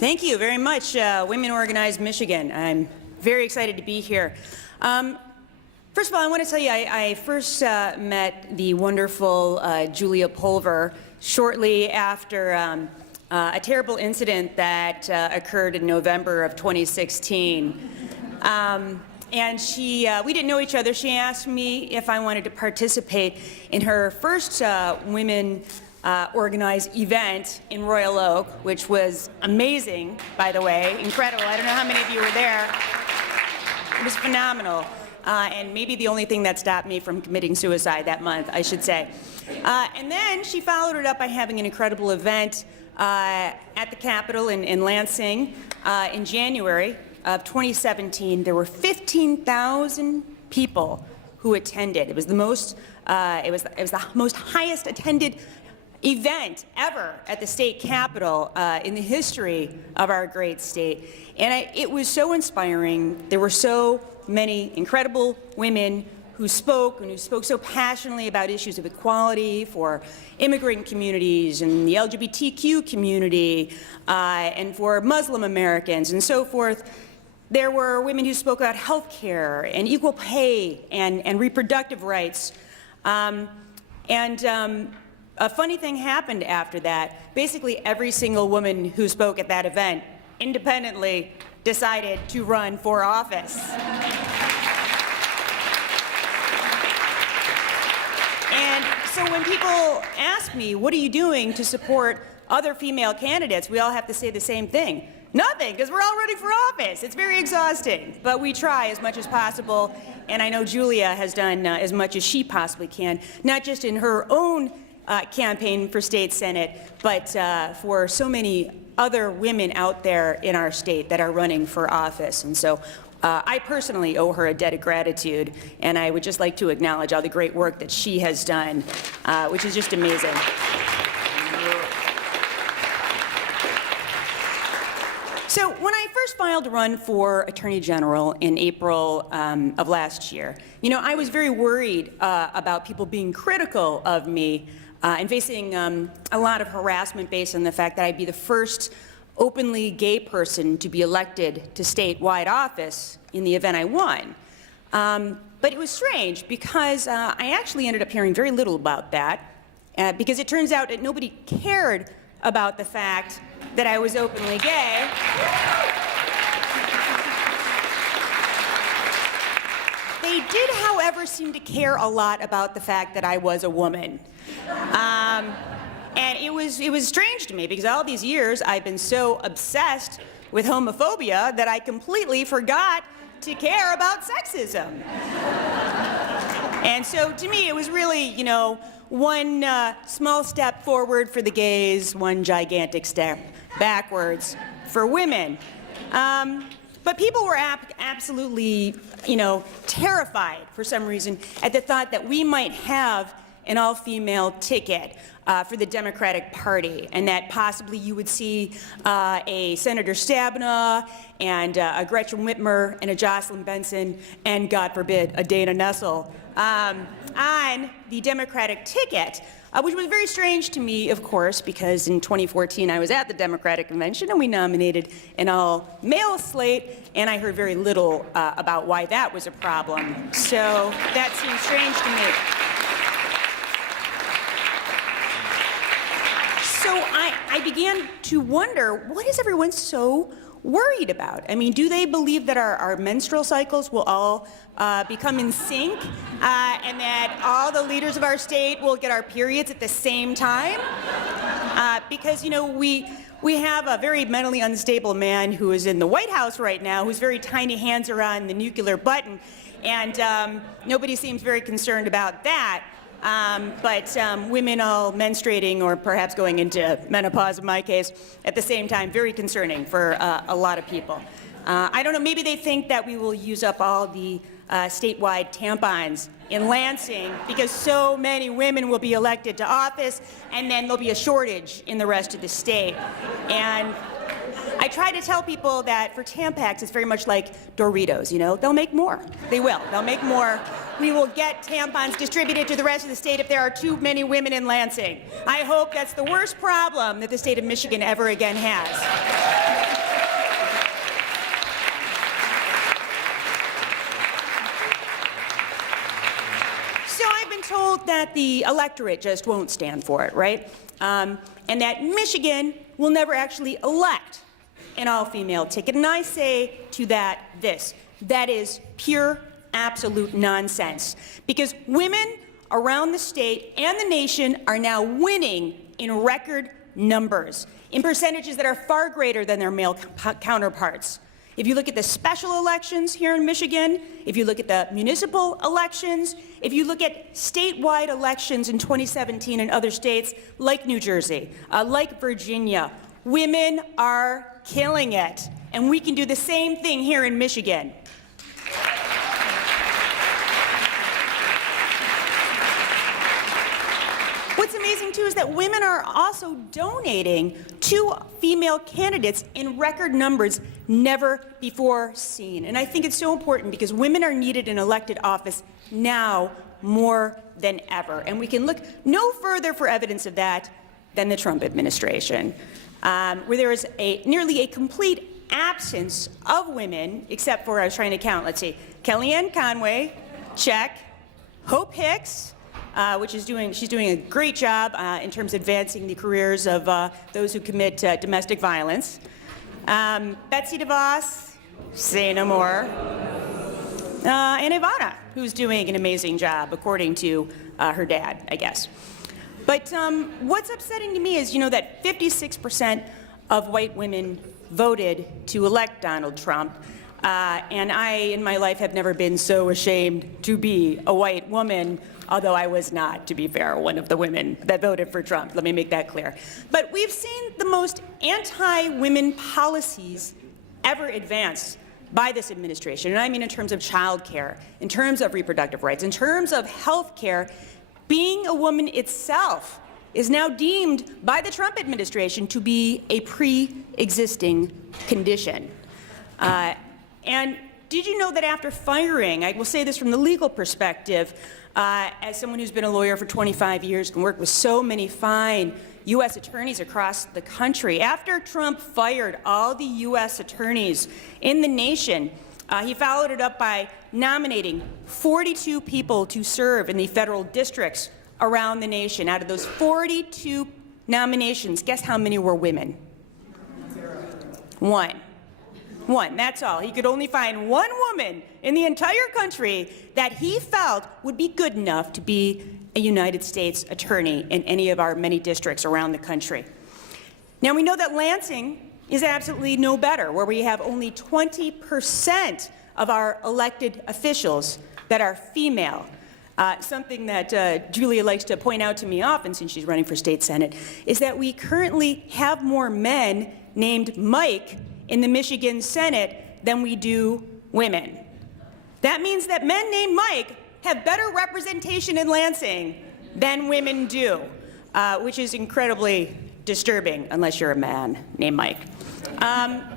Thank you very much, Women Organized Michigan. I'm very excited to be here. First of all, I want to tell you, I first met the wonderful Julia Pulver shortly after a terrible incident that occurred in November of 2016. And we didn't know each other. She asked me if I wanted to participate in her first women organized event in Royal Oak, which was amazing, by the way, incredible. I don't know how many of you were there. It was phenomenal, and maybe the only thing that stopped me from committing suicide that month, I should say. And then she followed it up by having an incredible event at the Capitol in Lansing in January of 2017. There were 15,000 people who attended. It was the most, it was the most highest attended event ever at the state capitol in the history of our great state. And it was so inspiring. There were so many incredible women who spoke so passionately about issues of equality for immigrant communities and the LGBTQ community and for Muslim Americans and so forth. There were women who spoke about health care and equal pay and reproductive rights. A funny thing happened after that. Basically, every single woman who spoke at that event independently decided to run for office. And so when people ask me, what are you doing to support other female candidates, we all have to say the same thing. Nothing, because we're all running for office. It's very exhausting, but we try as much as possible, and I know Julia has done as much as she possibly can, not just in her own campaign for state senate, but for so many other women out there in our state that are running for office. And so I personally owe her a debt of gratitude, and I would just like to acknowledge all the great work that she has done, which is just amazing. So when I first filed to run for Attorney General in April of last year, I was very worried about people being critical of me and facing a lot of harassment based on the fact that I'd be the first openly gay person to be elected to statewide office in the event I won. But it was strange because I actually ended up hearing very little about that because it turns out that nobody cared about the fact that I was openly gay. They did, however, seem to care a lot about the fact that I was a woman. And it was strange to me because all these years I've been so obsessed with homophobia that I completely forgot to care about sexism. And so to me it was really, one small step forward for the gays, one gigantic step backwards for women. But people were absolutely, terrified for some reason at the thought that we might have an all-female ticket for the Democratic Party, and that possibly you would see a Senator Stabenow and a Gretchen Whitmer and a Jocelyn Benson and, God forbid, a Dana Nessel on the Democratic ticket. Which was very strange to me, of course, because in 2014 I was at the Democratic Convention and we nominated an all-male slate, and I heard very little about why that was a problem. So that seemed strange to me. So I began to wonder, what is everyone so worried about? I mean, do they believe that our menstrual cycles will all become in sync and that all the leaders of our state will get our periods at the same time? Because, we have a very mentally unstable man who is in the White House right now whose very tiny hands are on the nuclear button, and nobody seems very concerned about that. But women all menstruating or perhaps going into menopause in my case at the same time, very concerning for a lot of people. I don't know, maybe they think that we will use up all the statewide tampons in Lansing because so many women will be elected to office and then there'll be a shortage in the rest of the state. And I try to tell people that for Tampax, it's very much like Doritos, They'll make more. They will. They'll make more. We will get tampons distributed to the rest of the state if there are too many women in Lansing. I hope that's the worst problem that the state of Michigan ever again has. told that the electorate just won't stand for it, right? And that Michigan will never actually elect an all-female ticket. And I say to that this: that is pure, absolute nonsense. Because women around the state and the nation are now winning in record numbers, in percentages that are far greater than their male counterparts. If you look at the special elections here in Michigan, if you look at the municipal elections, if you look at statewide elections in 2017 in other states like New Jersey, like Virginia, women are killing it. And we can do the same thing here in Michigan. What's amazing, too, is that women are also donating to female candidates in record numbers never before seen. And I think it's so important because women are needed in elected office now more than ever. And we can look no further for evidence of that than the Trump administration, where there is nearly a complete absence of women, except for, I was trying to count, let's see, Kellyanne Conway, check, Hope Hicks, she's doing a great job in terms of advancing the careers of those who commit domestic violence. Betsy DeVos, say no more. And Ivana, who's doing an amazing job, according to her dad, I guess. But what's upsetting to me is, that 56% of white women voted to elect Donald Trump. And I, in my life, have never been so ashamed to be a white woman, although I was not, to be fair, one of the women that voted for Trump. Let me make that clear. But we've seen the most anti-women policies ever advanced by this administration, and I mean in terms of child care, in terms of reproductive rights, in terms of health care. Being a woman itself is now deemed by the Trump administration to be a pre-existing condition. And did you know that after firing, I will say this from the legal perspective, as someone who's been a lawyer for 25 years and worked with so many fine U.S. attorneys across the country, after Trump fired all the U.S. attorneys in the nation, he followed it up by nominating 42 people to serve in the federal districts around the nation. Out of those 42 nominations, guess how many were women? One, that's all. He could only find one woman in the entire country that he felt would be good enough to be a United States attorney in any of our many districts around the country. Now, we know that Lansing is absolutely no better, where we have only 20% of our elected officials that are female. Something that Julia likes to point out to me often, since she's running for state senate, is that we currently have more men named Mike in the Michigan Senate than we do women. That means that men named Mike have better representation in Lansing than women do, which is incredibly disturbing, unless you're a man named Mike.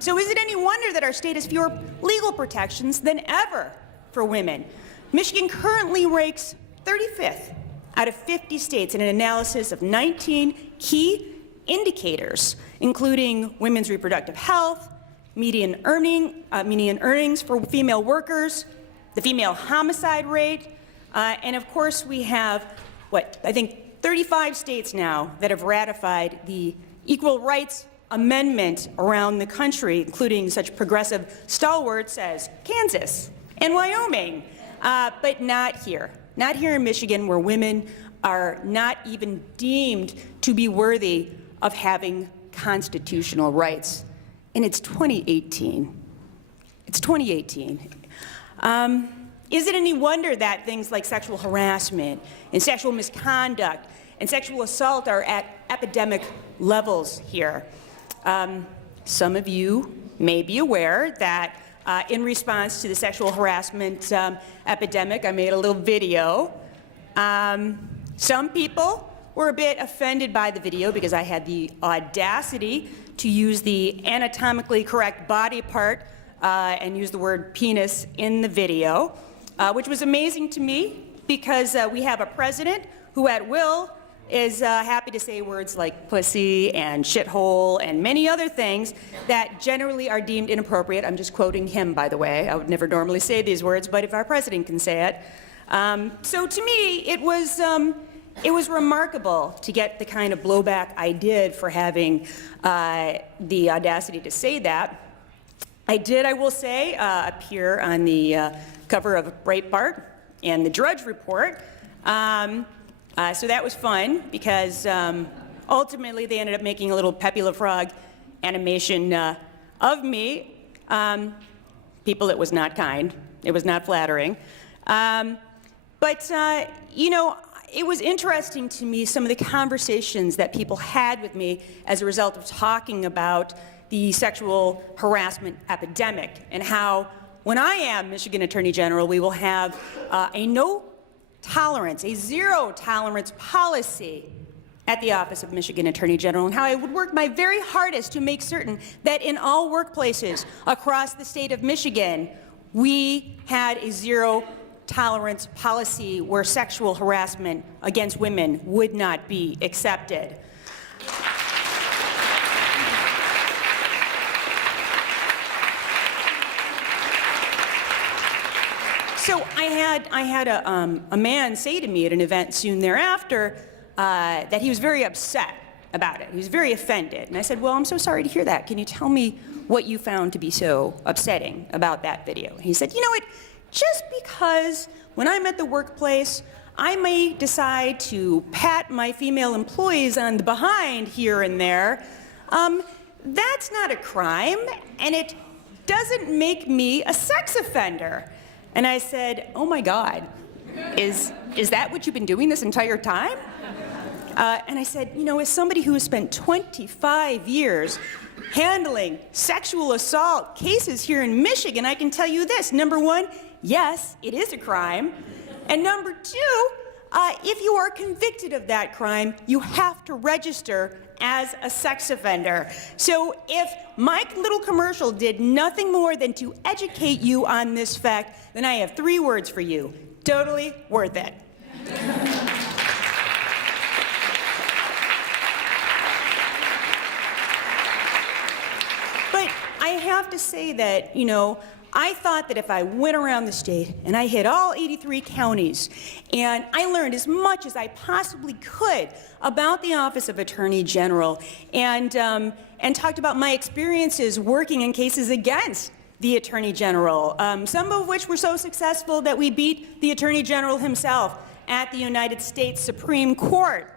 So is it any wonder that our state has fewer legal protections than ever for women? Michigan currently ranks 35th out of 50 states in an analysis of 19 key indicators, including women's reproductive health, median earnings for female workers, the female homicide rate, and of course we have, I think 35 states now that have ratified the Equal Rights Amendment around the country, including such progressive stalwarts as Kansas and Wyoming, but not here in Michigan, where women are not even deemed to be worthy of having constitutional rights. And it's 2018. It's 2018. Is it any wonder that things like sexual harassment and sexual misconduct and sexual assault are at epidemic levels here? Some of you may be aware that in response to the sexual harassment epidemic, I made a little video. Some people were a bit offended by the video because I had the audacity to use the anatomically correct body part and use the word penis in the video, which was amazing to me because we have a president who at will is happy to say words like pussy and shithole and many other things that generally are deemed inappropriate. I'm just quoting him, by the way. I would never normally say these words, but if our president can say it, So to me, it was remarkable to get the kind of blowback I did for having the audacity to say that. I did, I will say, appear on the cover of Breitbart and the Drudge Report. So that was fun because ultimately they ended up making a little Pepe Le Frog animation of me. People, it was not kind. It was not flattering. But you know, it was interesting to me some of the conversations that people had with me as a result of talking about the sexual harassment epidemic and how, when I am Michigan Attorney General, we will have a no tolerance, a zero tolerance policy at the Office of Michigan Attorney General, and how I would work my very hardest to make certain that in all workplaces across the state of Michigan, we had a zero tolerance policy where sexual harassment against women would not be accepted. So I had a man say to me at an event soon thereafter that he was very upset about it. He was very offended. And I said, well, I'm so sorry to hear that. Can you tell me what you found to be so upsetting about that video? And he said, you know what, just because when I'm at the workplace, I may decide to pat my female employees on the behind here and there, that's not a crime, and it doesn't make me a sex offender. And I said, oh my God, is that what you've been doing this entire time? And I said, you know, as somebody who has spent 25 years handling sexual assault cases here in Michigan, I can tell you this. Number one, yes, it is a crime. And number two, if you are convicted of that crime, you have to register as a sex offender. So if my little commercial did nothing more than to educate you on this fact, then I have 3 words for you. Totally worth it. But I have to say that, you know, I thought that if I went around the state and I hit all 83 counties and I learned as much as I possibly could about the Office of Attorney General and talked about my experiences working in cases against the Attorney General, some of which were so successful that we beat the Attorney General himself at the United States Supreme Court.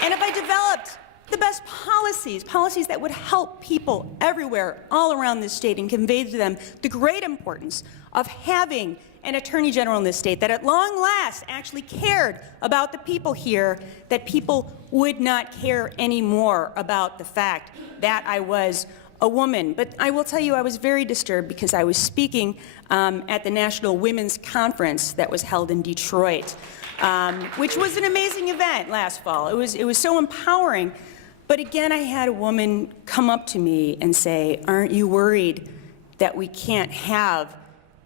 And if I developed the best policies that would help people everywhere, all around this state, and convey to them the great importance of having an Attorney General in this state that at long last actually cared about the people here, that people would not care anymore about the fact that I was a woman. But I will tell you, I was very disturbed because I was speaking at the National Women's Conference that was held in Detroit, which was an amazing event last fall. It was so empowering. But again, I had a woman come up to me and say, aren't you worried that we can't have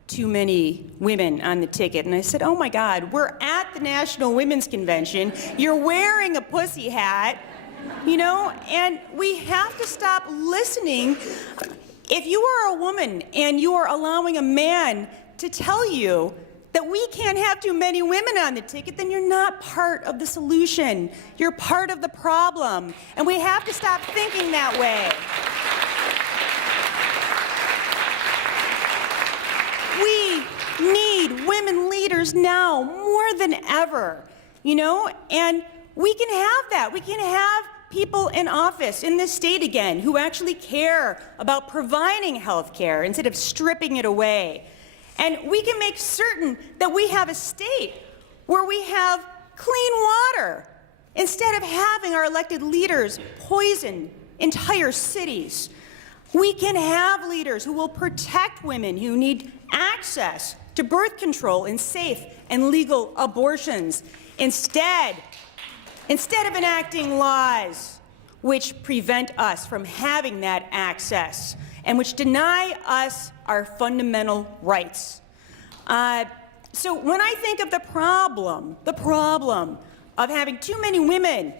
too many women on the ticket? And I said, oh my God, we're at the National Women's Convention. You're wearing a pussy hat, you know, and we have to stop listening. If you are a woman and you are allowing a man to tell you that we can't have too many women on the ticket, then you're not part of the solution. You're part of the problem. And we have to stop thinking that way. We need women leaders now more than ever, you know, and we can have that. We can have people in office in this state again who actually care about providing health care instead of stripping it away. And we can make certain that we have a state where we have clean water instead of having our elected leaders poison entire cities. We can have leaders who will protect women who need access to birth control and safe and legal abortions instead of enacting laws which prevent us from having that access and which deny us our fundamental rights. So when I think of the problem of having too many women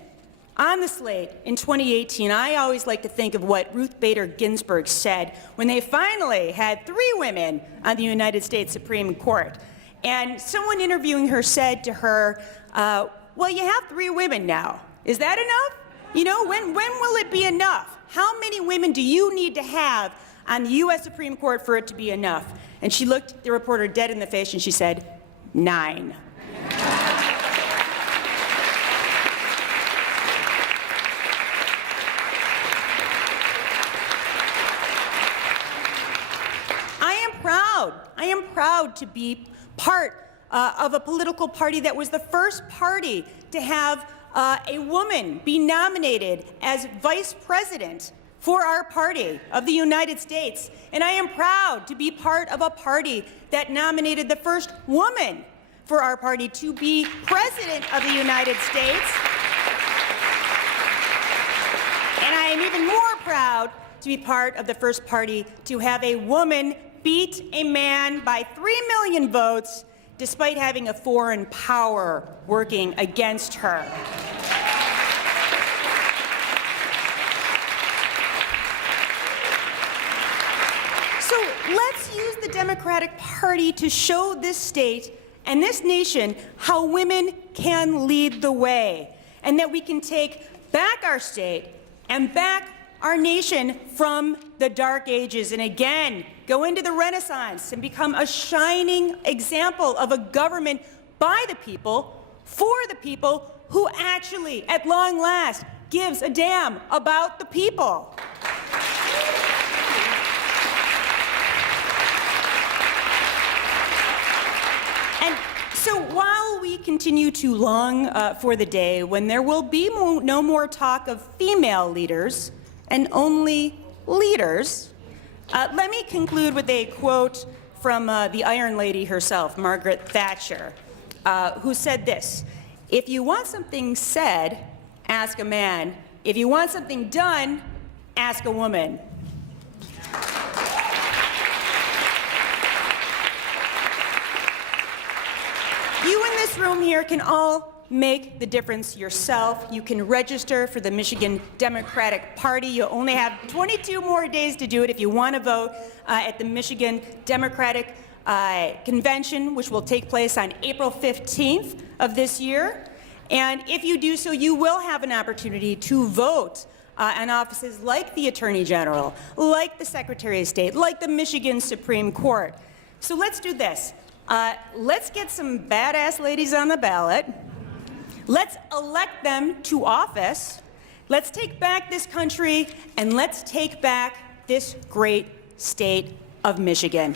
On the slate in 2018, I always like to think of what Ruth Bader Ginsburg said when they finally had 3 women on the United States Supreme Court. And someone interviewing her said to her, well, you have 3 women now. Is that enough? You know, when will it be enough? How many women do you need to have on the U.S. Supreme Court for it to be enough? And she looked the reporter dead in the face and she said, 9. I am proud to be part of a political party that was the first party to have a woman be nominated as vice president for our party of the United States. And I am proud to be part of a party that nominated the first woman for our party to be president of the United States. And I am even more proud to be part of the first party to have a woman beat a man by 3 million votes despite having a foreign power working against her. So let's use the Democratic Party to show this state and this nation how women can lead the way, and that we can take back our state and back our nation from the dark ages, and again, go into the Renaissance and become a shining example of a government by the people, for the people, who actually, at long last, gives a damn about the people. And so while we continue to long for the day when there will be no more talk of female leaders and only leaders, let me conclude with a quote from the Iron Lady herself, Margaret Thatcher, who said this: "If you want something said, ask a man. If you want something done, ask a woman." You in this room here can all make the difference yourself. You can register for the Michigan Democratic Party. You only have 22 more days to do it if you want to vote at the Michigan Democratic Convention, which will take place on April 15th of this year. And if you do so, you will have an opportunity to vote on offices like the Attorney General, like the Secretary of State, like the Michigan Supreme Court. So let's do this. Let's get some badass ladies on the ballot. Let's elect them to office. Let's take back this country, and let's take back this great state of Michigan.